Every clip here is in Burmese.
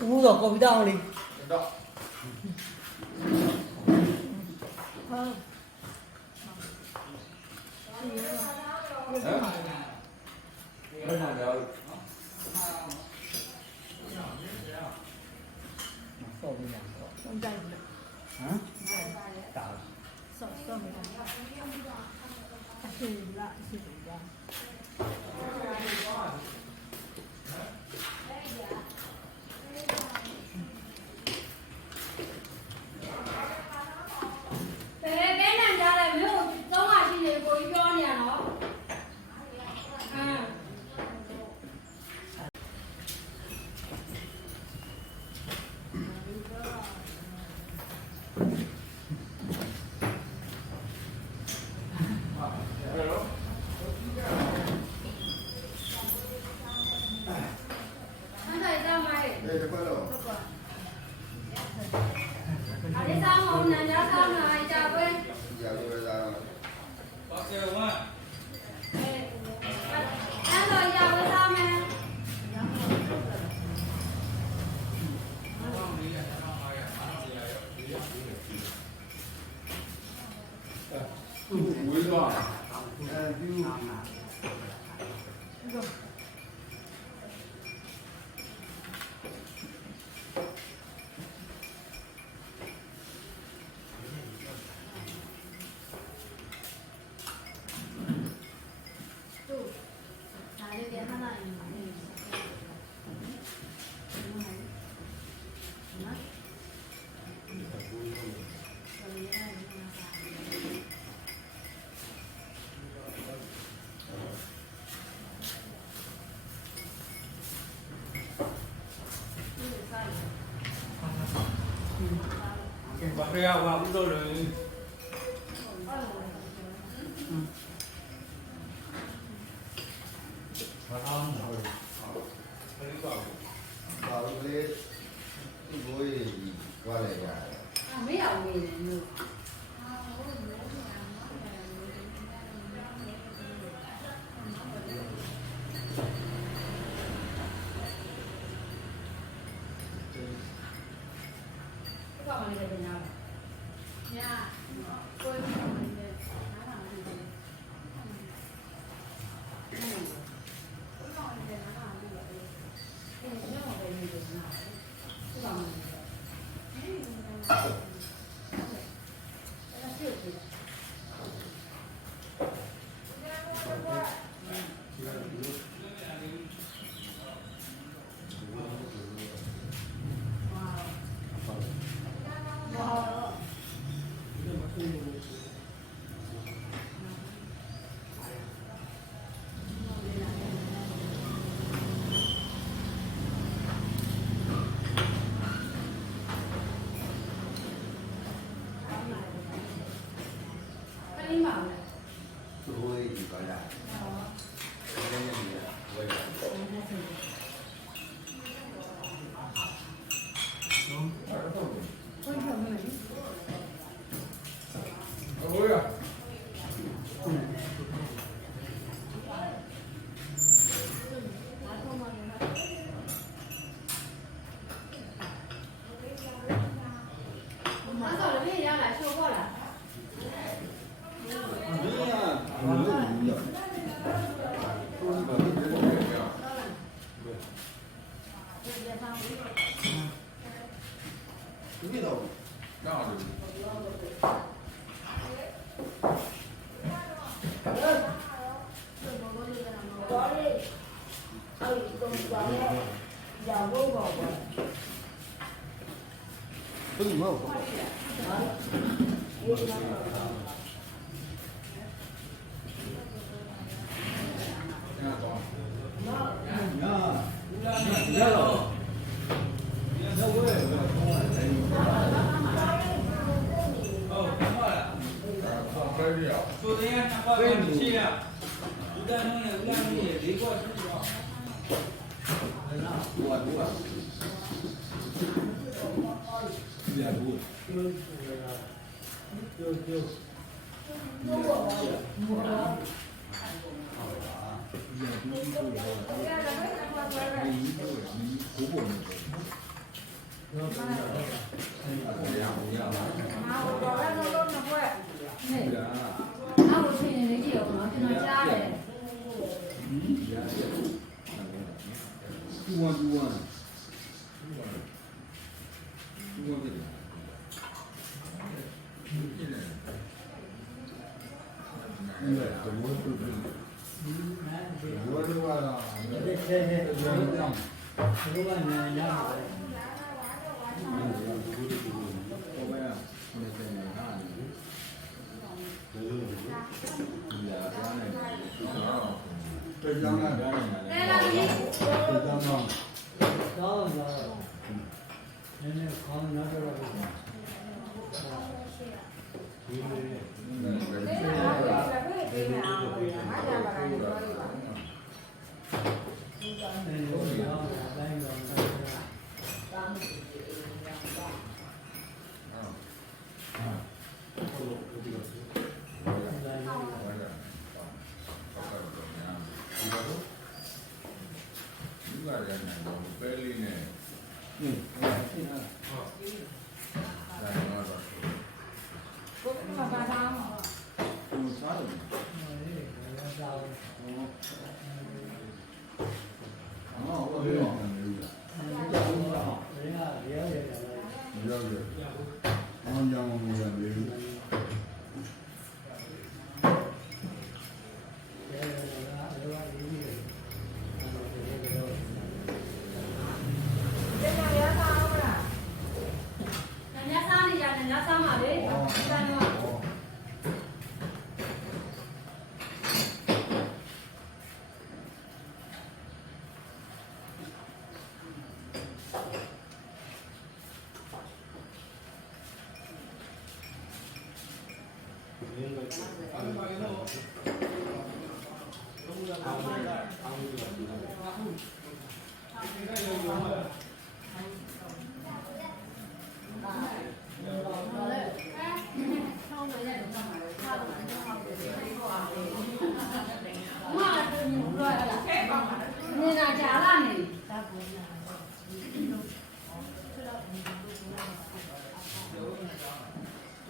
Uống rồi có bị đau đi. Đó. Bên nào rồi? Không chạy được. Hả? Tạo. Sợ sợ người ta. Xử lại, xử lại. Đây là bắt đầu. Đi xong không nè, nhớ xong rồi, chào Quyên. Giờ tôi ra rồi. Bác kêu quá. Em rồi, chào Quyên xong nè. Muối rồi. Bác kêu vào cũng rồi rồi. Vào cái vui qua lại cả. Mấy đầu gì này. 不是我。昨天那外面去了，乌兰东也离过去了。那我去年的有嘛，就那家嘞。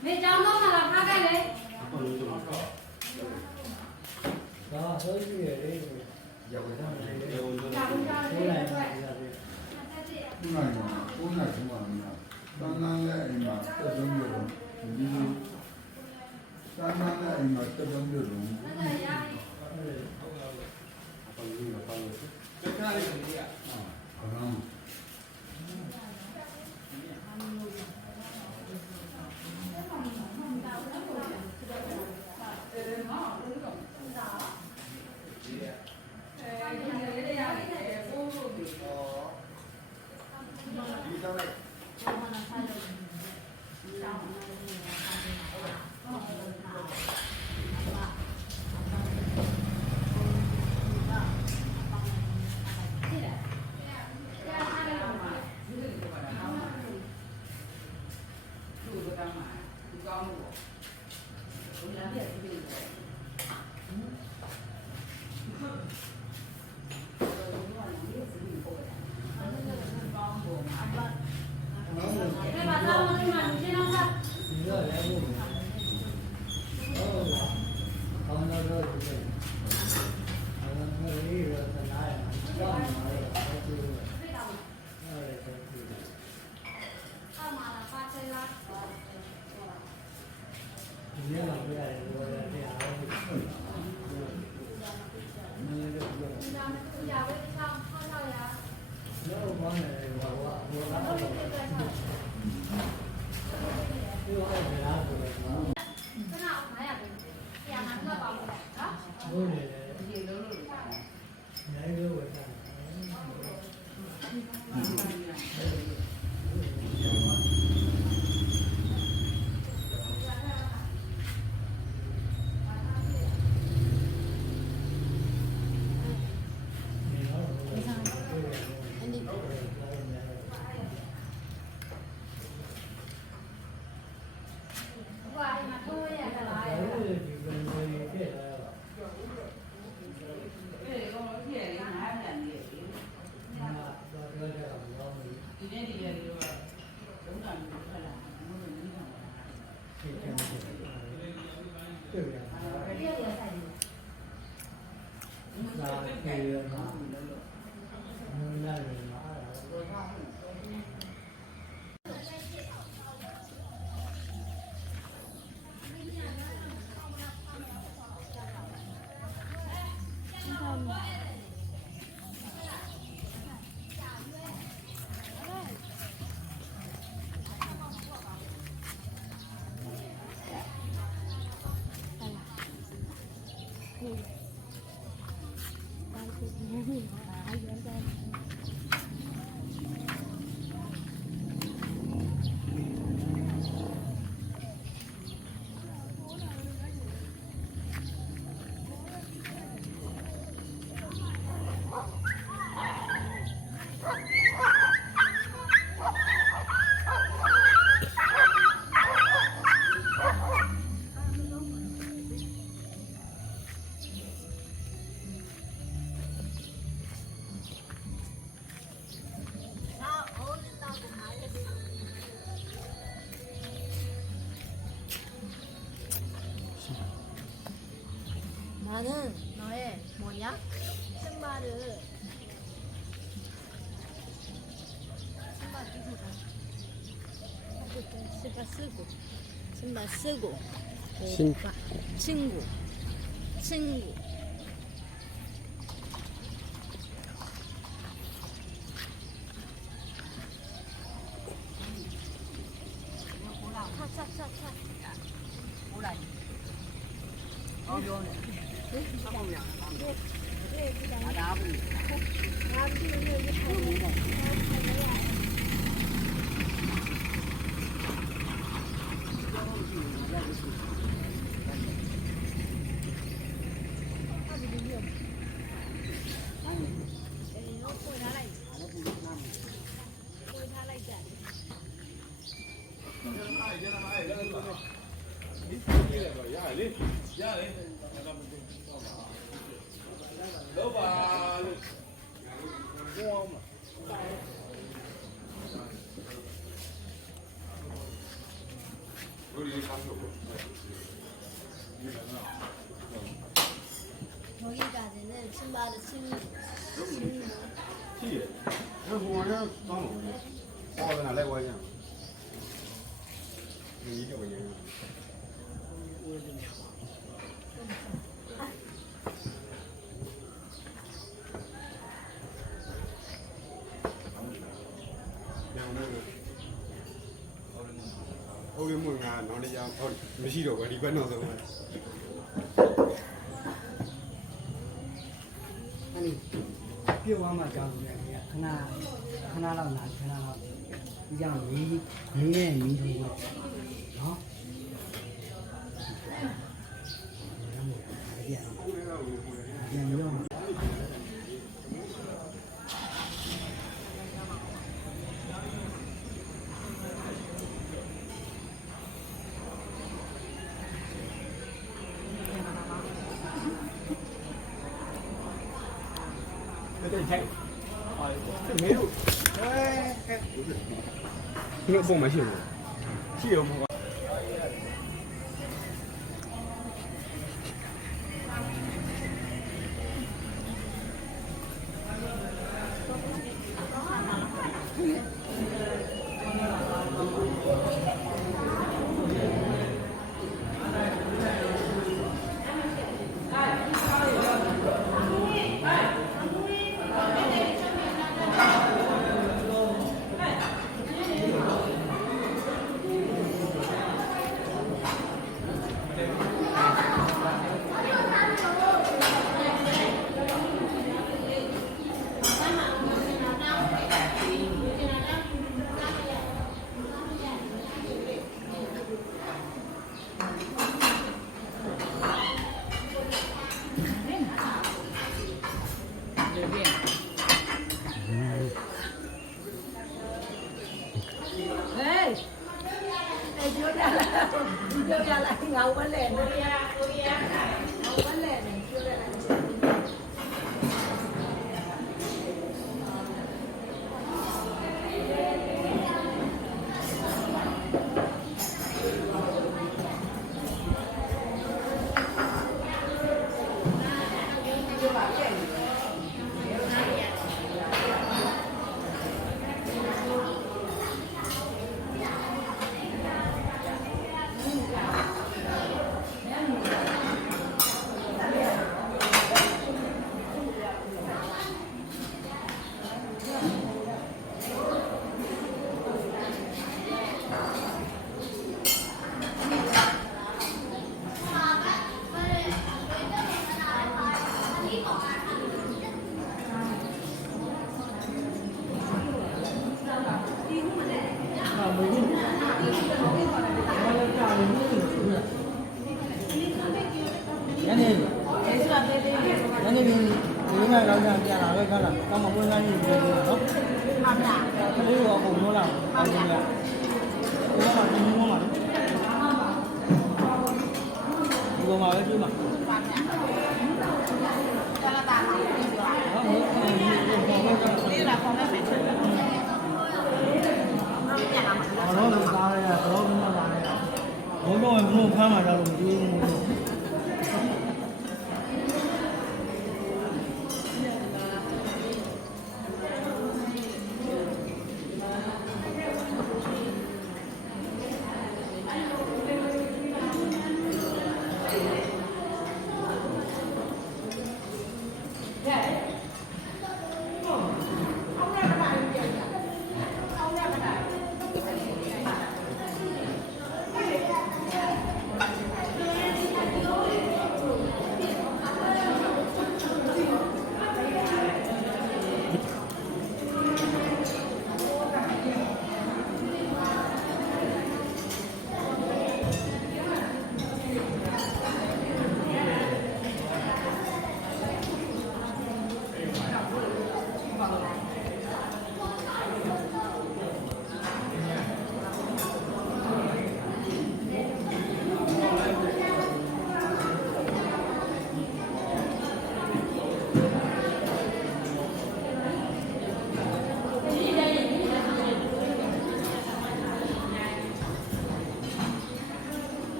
没找到他了，他干嘞？ 나는 너의 뭐냐? 신발을 신발 쓰고 오빠 친구 차차차차 여기까지는 신발을 신고ဟုတ်လို့မငါနောက်တစ်ယောက်ဟုတ်မရှိတော့ဘူးဒီဘက်နောက်ဆုံးပဲအဲ့ဒီပြေသွားမှကြောင်းနေတယ်ခဏလောက်လာခဏလောက်ဒီကြောင့်မီးနဲ့မီးထိုးတော့နော်ပြန်ရော没有，哎，那个不买信用，信用不？ နောက်ဝက်လဲကိုရီးယားနောက်ဝက်လဲနေပြောတယ် ဟ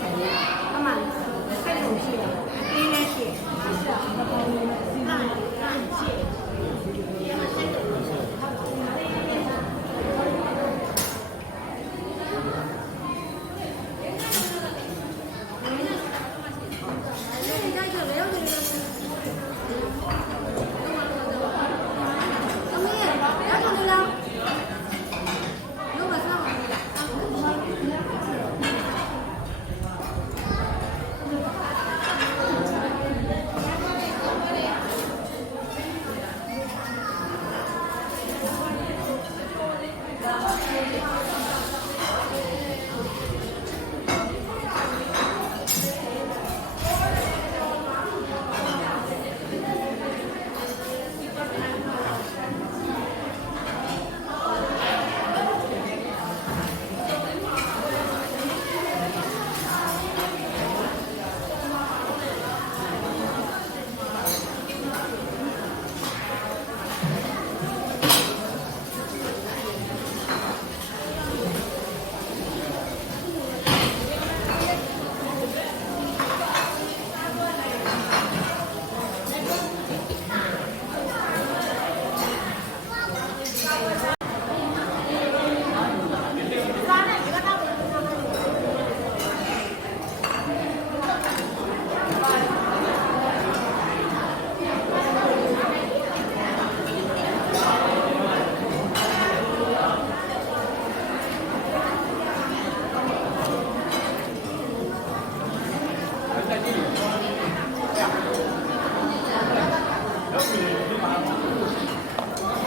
ဆိုင်ရအမှန်ဆက်လို့ရှိတယ်အင်းနဲ့ရှိတယ်မပေါင်းလို့စီမံရှိတယ်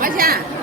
မချမ်း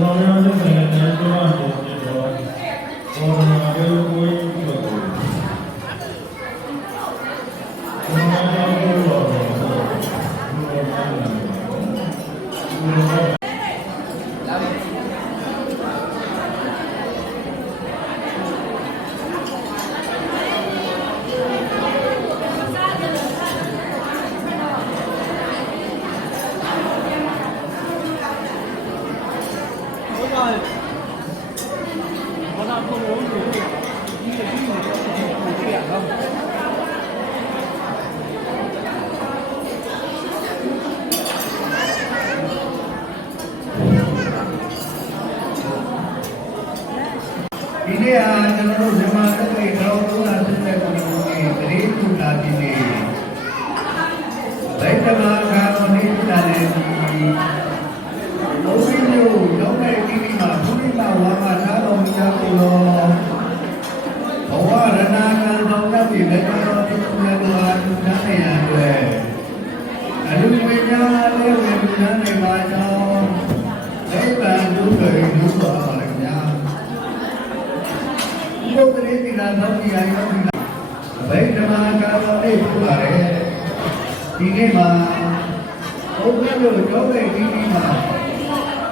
တော်များများနဲ့တရားတော်ကိုဖြစ်တော်ဘောရမရေကိုယ်ပြုတော်ဘုရားတော်ကိုတော်ဘုရားဒီနေ့ဟာကျွန်တော်တို့မြန်မာနိုင်ငံတော်သုံးလာတဲ့ပုံစံကိုတရေထူလာပြီးနေဗိဓမာကာမနိတာလည်းဒီဘုရားမျိုးရောက်တဲ့ဒီမှာဘုရားဝါမသာတော်မြတ်ကိုဘဝရဏာကံတော်ရပြီလည်းတော်ဒီကုလတော်သူသားနေရတဲ့အလူဝိညာဉ်လေးဝေဒနာနေပါကြောင်းဒိဗ္ဗံဒုက္ခဒုက္ခပါလေညာဒီလိုတည်းဒီနာတော်ကြီးအရောဒီနာဗိဓမာကာမနိဖြစ်ပါတယ်ဒီနေ့မှာဘုရားတို့ရောက်တဲ့ဒီမှာ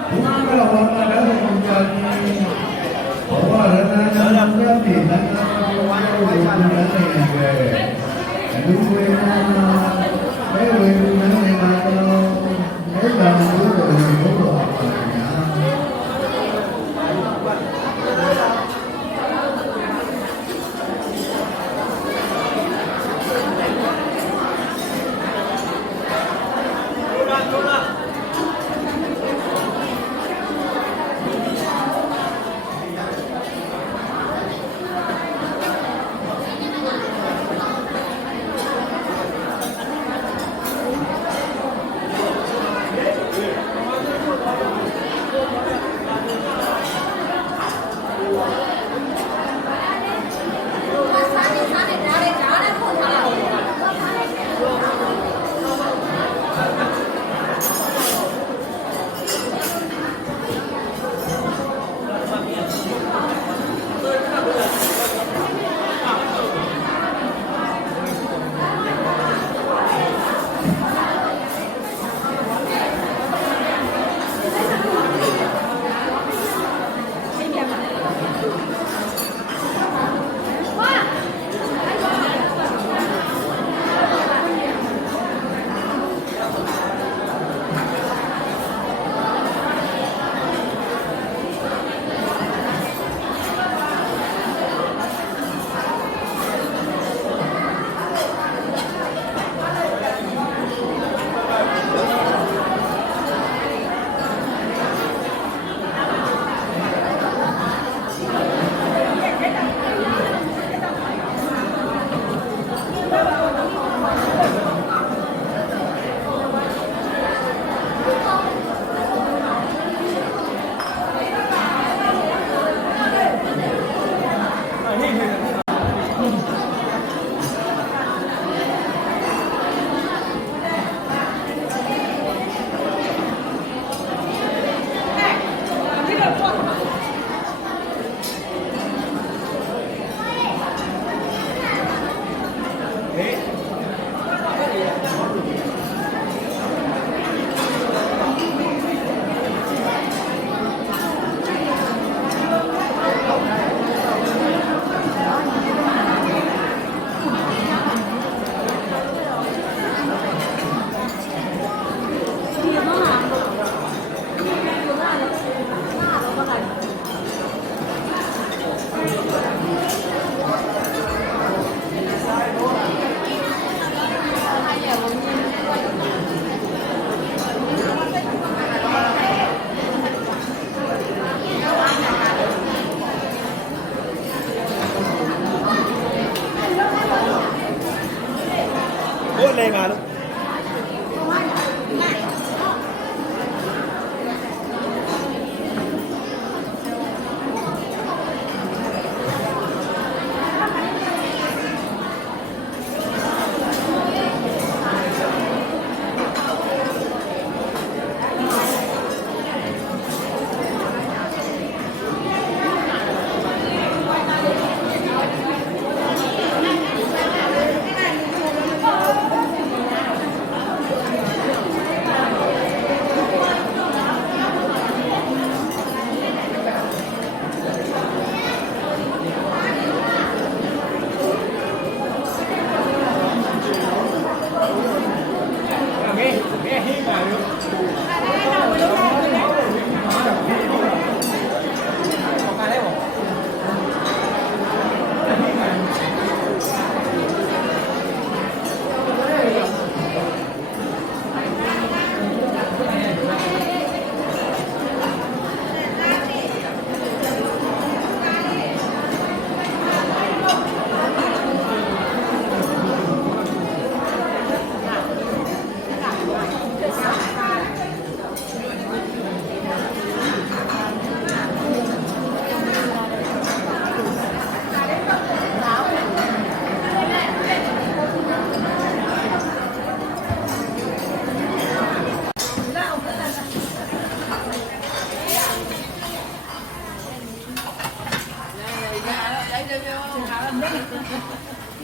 ဘုရားဝါမသာတော်မြတ်ဘဝရဏာကံတော်ရပြီလည်းတော်ဒီကုလတော်သူသားနေရတဲ့အလူဝိညာဉ်လေးဝေဒနာနေပါကြောင်းဒိဗ္ဗံဒုက္ခဒုက္ခပါလေညာ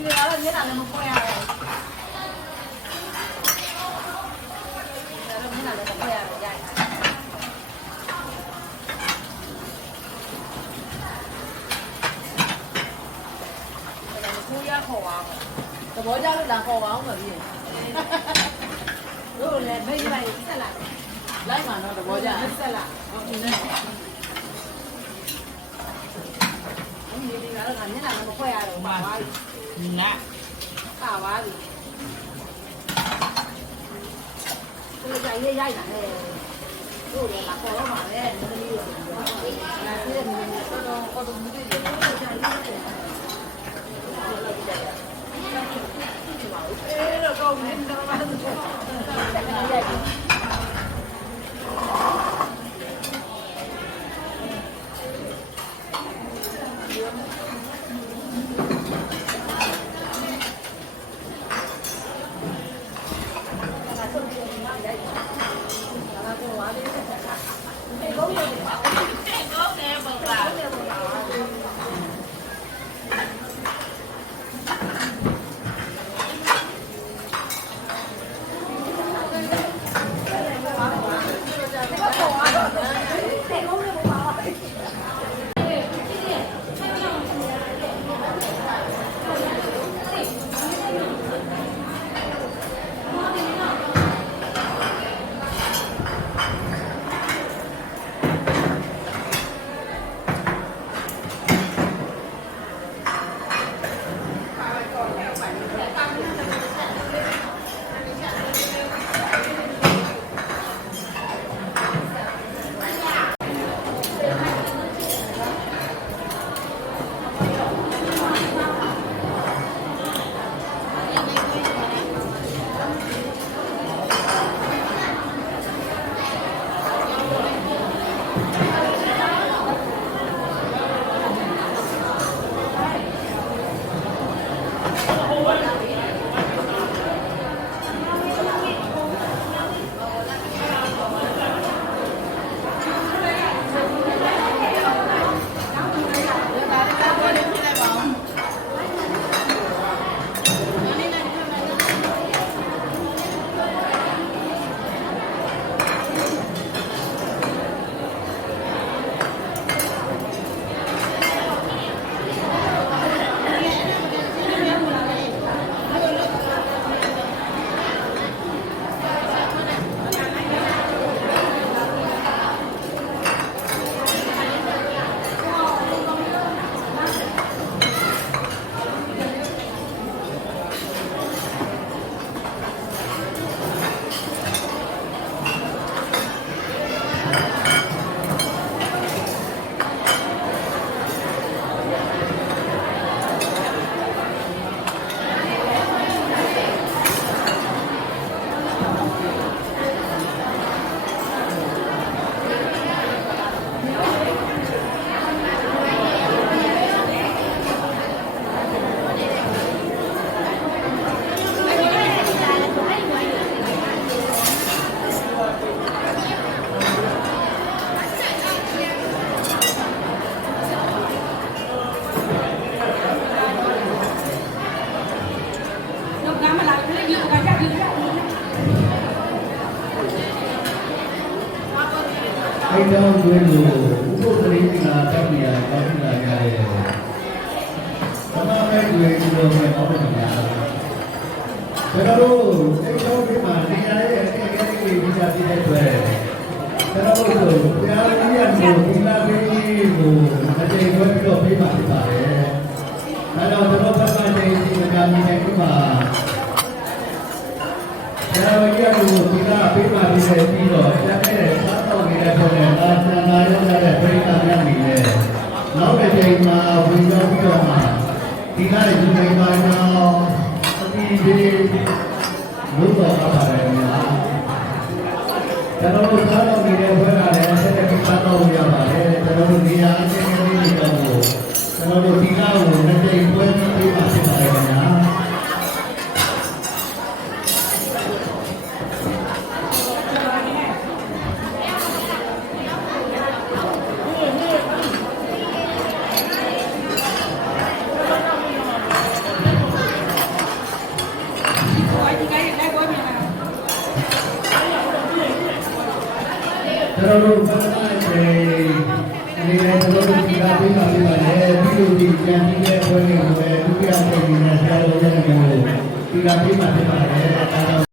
ကတော့မျက်နှာလည်းမဖွင့်ရဘူးမျက်နှာလည်းမဖွင့်ရဘူးရိုက်ကိုရခေါ်ပါသဘောကျလို့လာခေါ်ပါအောင်မပြီးတို့လည်းမိတ်လိုက်ဆက်လာလိုက်မှာတော့သဘောကျဆက်လာဟုတ်ပြီနော်ဒီကတော့ငါမျက်နှာမခွဲရတော့ပါပါပြီနာပါပါပြီကိုယ်ကြိုက်ရိုက်တာလေတို့လည်းလာခေါ်တော့မှာလေမင်းတို့လာစီးနေတယ်တော့မသိဘူးကိုယ်ကြိုက်ရိုက်တယ်တော့မင်းတို့ဘာလို့ဆက်နေရလဲအဲ့တော့ကျွေးလို့ဥပုသ်တိကတောင်းနေရတောင်းလာကြတယ်။ဘာမှမကျွေးလို့မတောင်းနေရဘူး။ဒါတော့အဲ့တော့ဒီမှာနေရာရဲ့အခက်အခဲတွေဒီကြပြတဲ့အတွက်ဒါတော့ဘုရားကြီးရကိုဒီလာပေးကိုအကျဉ်းဝဲပြီးတော့ပြပါဖြစ်ပါတယ်။ဒါတော့ကျွန်တော်ဘက်ကနေဒီကံနေပြီးမှာဘုရားကြီးရကိုဒီလာပေးပါပြီးတော့တက်တဲ့စားတော့နေတဲ့ပုံနဲ့အာသနာရတဲ့ပြိဿများနေတယ်။နောက်တစ်ချိန်မှာဝင်ရောက်ပြီးတော့ဒီကနေ့ဒီနေ့မှာတော့အတိဒီလို့တော့ပါတယ်များ။ကျွန်တော်တို့စားတော့နေတဲ့ဘက်ကလည်းဆက်လက်ပြီးစားတော့ရပါတယ်။ကျွန်တော်တို့နေရာအချင်းချင်းလေးတော့ကျွန်တော်တို့ဒီကားကိုနှစ်ကြိမ်ပွဲပြီးပါဖြစ်ပါတယ်ခင်ဗျာ။ တို့ဘာသာရေးအနေနဲ့တို့ဒီကပေးပါလိမ့်မယ်ဒီလိုဒီကြံပြီးတဲ့ဘဝတွေကိုပဲဒုတိယပုံနဲ့ဆရာတော်ရဲ့မျိုးဒီကပေးပါလိမ့်မယ်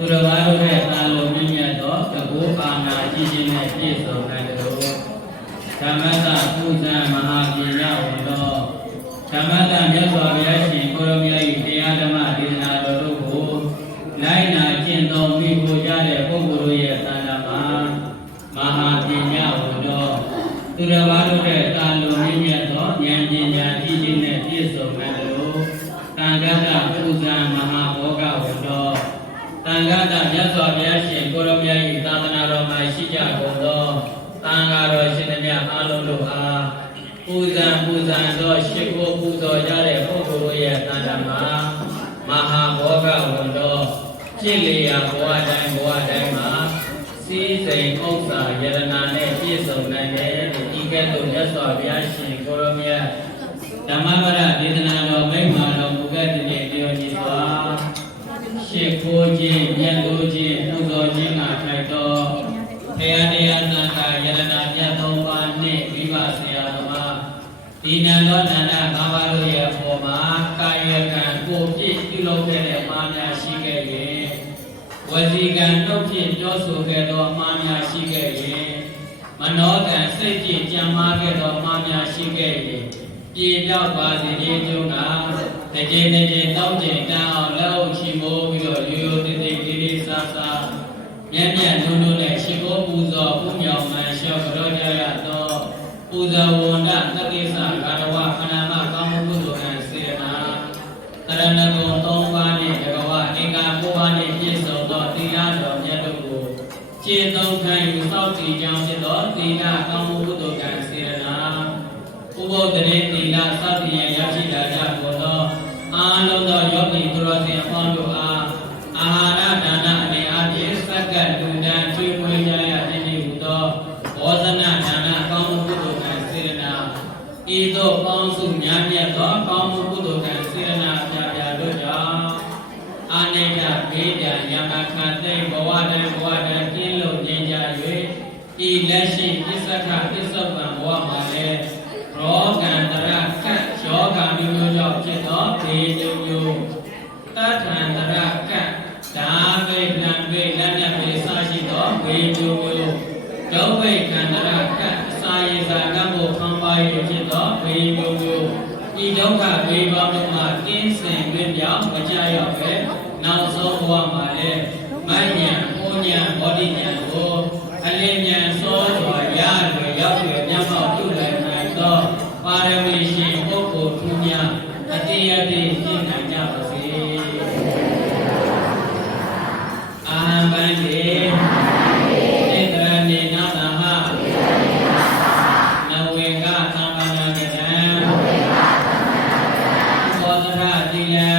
သူတော်ဘာတို့ရဲ့တာလုံးမြင့်မြတ်သောတကူအာနာကြီးခြင်းနဲ့ပြည့်စုံနိုင်သလိုဓမ္မတပူဇံမဟာပညာဝန်တော်ဓမ္မတမြတ်စွာဘုရားရှင်ကိုရောမြတ်၏တရားဓမ္မဒေသနာတော်တို့ကိုလိုက်နာကျင့်သုံးပြီးကိုကြတဲ့ပုဂ္ဂိုလ်တို့ရဲ့သာနာမှာမဟာပညာဝန်တော်သူတော်ဘာတို့ရဲ့တာလုံးမြင့်မြတ်သောဉာဏ်ပညာကြီးခြင်းနဲ့ပြည့်စုံနိုင်သလိုတန်ခါတပူဇံမဟာဘောဂဝန်တော်တန်ခါတမြတ်စွာဘုရားရှင်ကိုရောမြတ်၏သာသနာတော်မှာရှိကြကုန်သောတန်ခါတော်ရှင်များအားလုံးတို့အားပူဇံသောရှိခိုးပူဇော်ကြတဲ့ပုဂ္ဂိုလ်တို့ရဲ့တန်ခါမှာမဟာဘောဂဝန်တော်จิตเลยาဘဝတိုင်းမှာစီးစိမ်ဥစ္စာယတနာနဲ့ပြည့်စုံနိုင်တယ်ဒီကဲ့သို့မြတ်စွာဘုရားရှင်ကိုရောမြတ်ဓမ္မပဒဒေသနာတော်မိန့်မာတော်မူခဲ့တဲ့ပြောကြီးစွာရှေခိုးခြင်းမြတ်လို့ခြင်းပူဇော်ခြင်းကထိုက်တော်တရားတရားနာတာယတနာမြတ်သုံးပါးနှင့်မိဘဆရာတော်မှာဒီနန္ဒောနန္ဒ၅ပါးတို့ရဲ့အပေါ်မှာကာယကံကိုပြည့်ပြုလုပ်ခဲ့တဲ့အမှားများရှိခဲ့ရင်ဝစီကံတို့ဖြင့်ပြောဆိုခဲ့သောအမှားများရှိခဲ့ရင်မနောကံစိတ်ဖြင့်ကြံမာခဲ့သောအမှားများရှိခဲ့ရင်ပြေပြောက်ပါစေခြင်းကြောင့်တစ်ကြိမ်တောင်းကျင်ကံအောင်လက်အုပ်ချီမိုးပြီးတော့ရိုးရိုးသေးသေးလေးလေးစားစားမြတ်နုံနုံနဲ့ရှိခိုးပူဇော်ပူမြောက်မှန်လျှောက်ကြောကြရသောပူဇော်ဝန္ဒသက္ကိစ္စကာရဝခန္ဓာမကောင်းမှုကုသိုလ်နဲ့စေတနာ ဏဂုံ၃ပါးနှင့်တကဝအင်္ဂါ၉ပါးနှင့်ပြည့်စုံသောသီလတော်မြတ်တို့ကိုခြေသုံးခံယူစောင့်တည်ကြောင်းဖြစ်သောသီလကောင်းမှုကုသိုလ်ကံစေရနာဥပုသ္တရေသီလစသည်ရန်ရရှိလာကြကုန်သောအားလုံးသောယောဂီသူတော်စင်အပေါင်းတို့အားအာဟာရဒါနအနေအချင်းစက္ကန့်လူတန်းကျွေးမွေးကြရခြင်းဤဟူသောဘောဇနဒါနကောင်းမှုကုသိုလ်ကံစေရနာဤသို့ပေါင်းစုများမြတ်သောကောင်းမှုကုသိုလ်ကံစေရနာပြပြတို့ကြောင့်အာနိဒဘေးပြန်ယမခတ်သိဘဝတံကျင်းလို့ငြိမ်းကြ၍ဤလက်ရှိပစ္စကပစ္စုပန်ဘဝမှာလည်းရောဂန္တရကတ်ယောဂမျိုးမျိုးကြောင့်ဖြစ်သောဒေမျိုးမျိုးတထန္တရကတ်ဒါဝိလံဝိလက်နက်ဝိစရှိသောဝေမျိုးမျိုးဒုဝိခန္တရကတ်အစာရေစာကံကိုခံပါရဖြစ်သောဝေမျိုးမျိုးဤဒုက္ခဝေပေါင်းတို့မှာကင်းစင်တွင်ပြောင်းမကြရောက်ပဲနောက်ဆုံးဘဝမှာလည်းမဉ္ဇဉ်၊ဩဉ္ဇဉ်၊ဘောဓိဉာဏ်ကိုအလင်းဉာဏ်စောစွာရလွယ်ရောက်ွယ်မျက်မှောက်ပြုနိုင်နိုင်သောပါရမီရှင်ပုဂ္ဂိုလ်ထူးများအတိအသည့်ဖြစ်နိုင်ကြပါစေ။အာဟံဗန္တိဣတရဏေနာသဟနဝေကသမ္ပန္နကတံဘောဓရတိလံ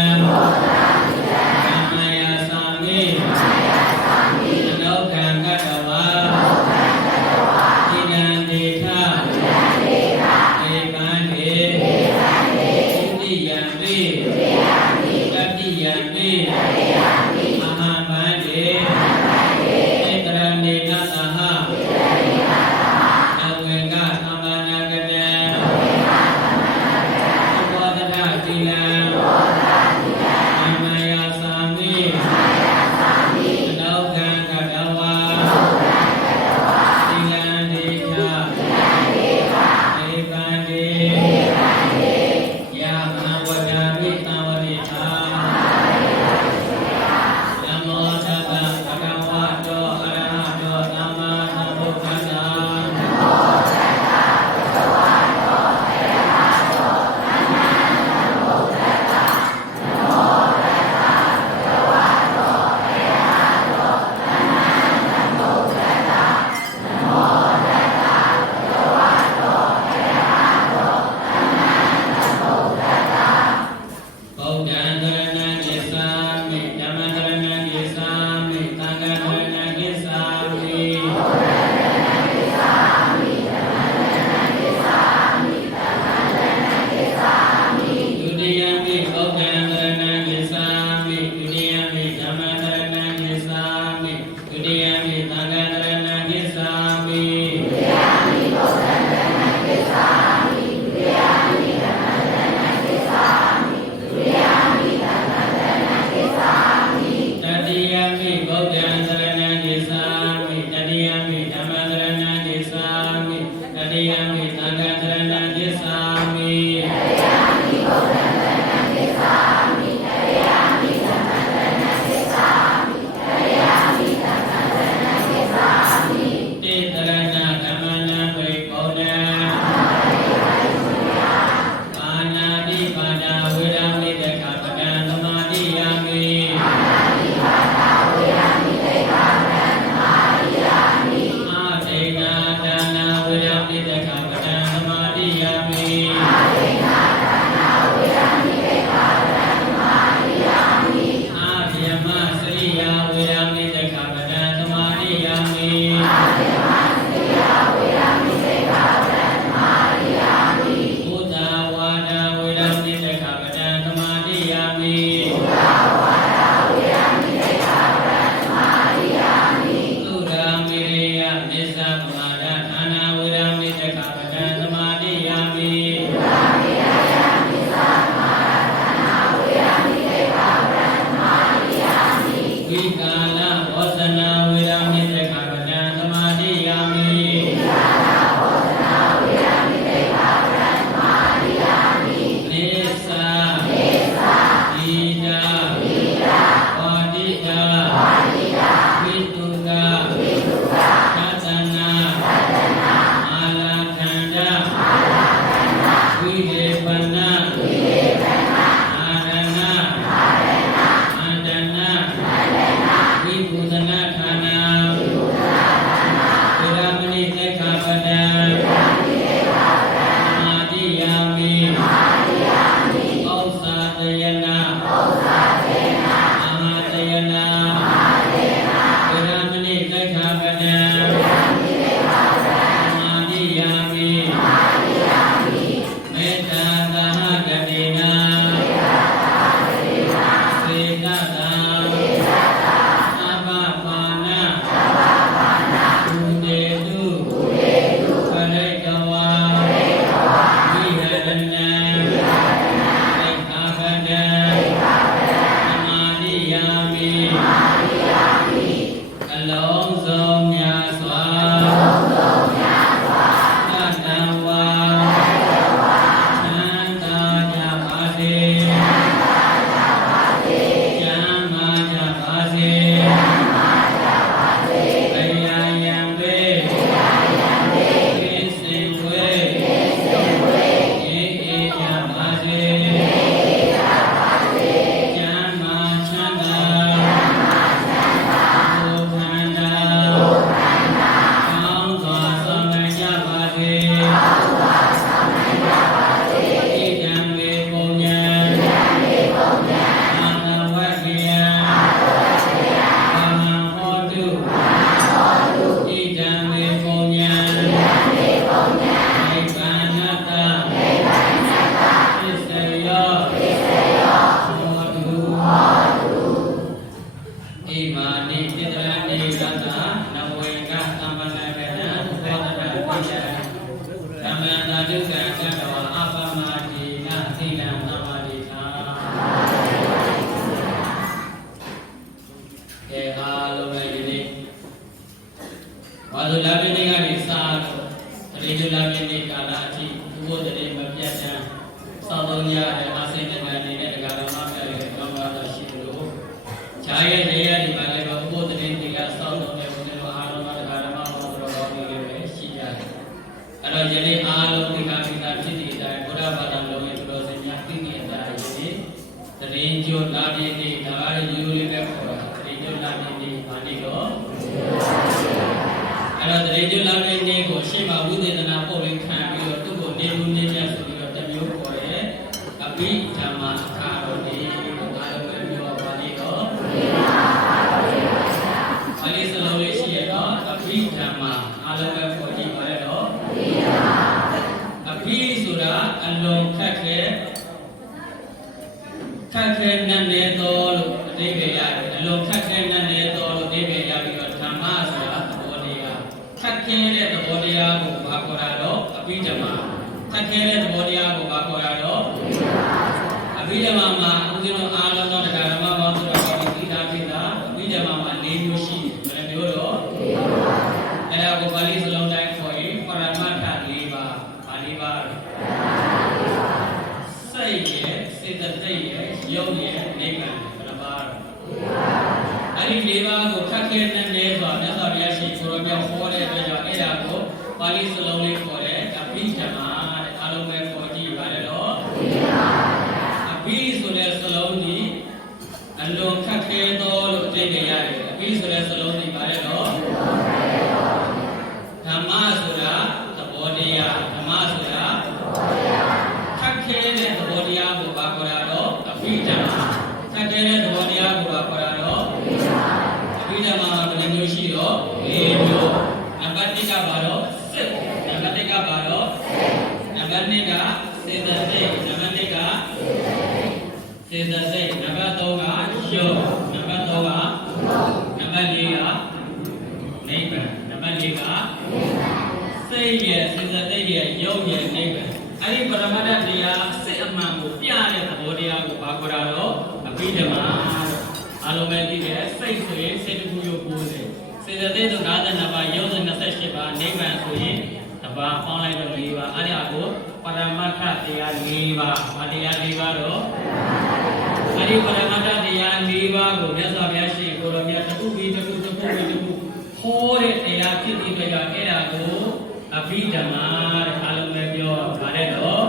အဘိဓမ္မာတဲ့အာလုံးပဲပြောပါတယ်တော့